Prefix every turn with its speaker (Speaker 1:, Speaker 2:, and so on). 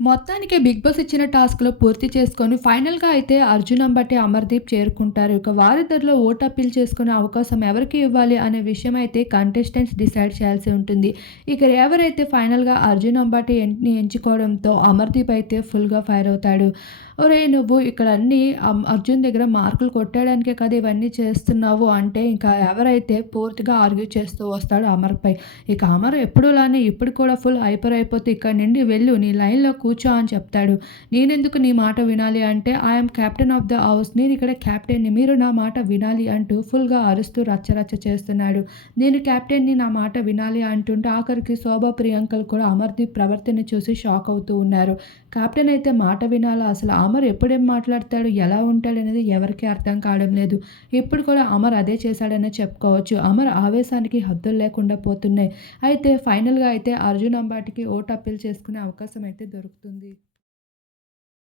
Speaker 1: మొత్తానికి 'big boss' ఇచ్చిన టాస్క్లో పూర్తి చేసుకొని ఫైనల్‌గా అయితే అర్జున్ అంబటి, అమర్‌దీప్ చేరుకుంటారు. ఇక వారిద్దరిలో ఓట్ అప్పీల్ చేసుకునే అవకాశం ఎవరికి ఇవ్వాలి అనే విషయం అయితే కంటెస్టెంట్స్ డిసైడ్ చేయాల్సి ఉంటుంది. ఇక ఎవరైతే ఫైనల్‌గా అర్జున్ అంబటి ఎంచుకోవడంతో అమర్‌దీప్ అయితే ఫుల్‌గా ఫైర్ అవుతాడు. ఒరే నువ్వు ఇక్కడ అన్నీ అర్జున్ దగ్గర మార్కులు కొట్టేయడానికే కదా ఇవన్నీ చేస్తున్నావు అంటే ఇంకా ఎవరైతే పూర్తిగా ఆర్గ్యూ చేస్తూ వస్తాడు అమర్‌పై. ఇక అమర్ ఎప్పుడులానే ఇప్పుడు కూడా ఫుల్ హైపర్ అయిపోతే ఇక్కడ నుండి వెళ్ళు నీ లైన్‌లో కూర్చో అని చెప్తాడు. నేనెందుకు నీ మాట వినాలి అంటే I'm captain of the house నేను ఇక్కడ కెప్టెన్‌ని మీరు నా మాట వినాలి అంటూ ఫుల్‌గా అరుస్తూ రచ్చరచ్చ చేస్తున్నాడు. నేను కెప్టెన్‌ని నా మాట వినాలి అంటుంటే ఆఖరికి శోభ, ప్రియాంకలు కూడా అమర్‌దీప్ ప్రవర్తన చూసి షాక్ అవుతూ ఉన్నారు. కెప్టెన్ అయితే మాట వినాలా అసలు అమర్ ఎప్పుడేం మాట్లాడతాడు, ఎలా ఉంటాడనేది ఎవరికీ అర్థం కావడం లేదు. ఇప్పుడు కూడా అమర్ అదే చేశాడనే చెప్పుకోవచ్చు. అమర్ ఆవేశానికి హద్దులు లేకుండా పోతున్నాయి. అయితే ఫైనల్‌గా అయితే అర్జున్ అంబాటికి ఓట్ అప్పీల్ చేసుకునే అవకాశం అయితే దొరుకుతుంది. చెప్తుంది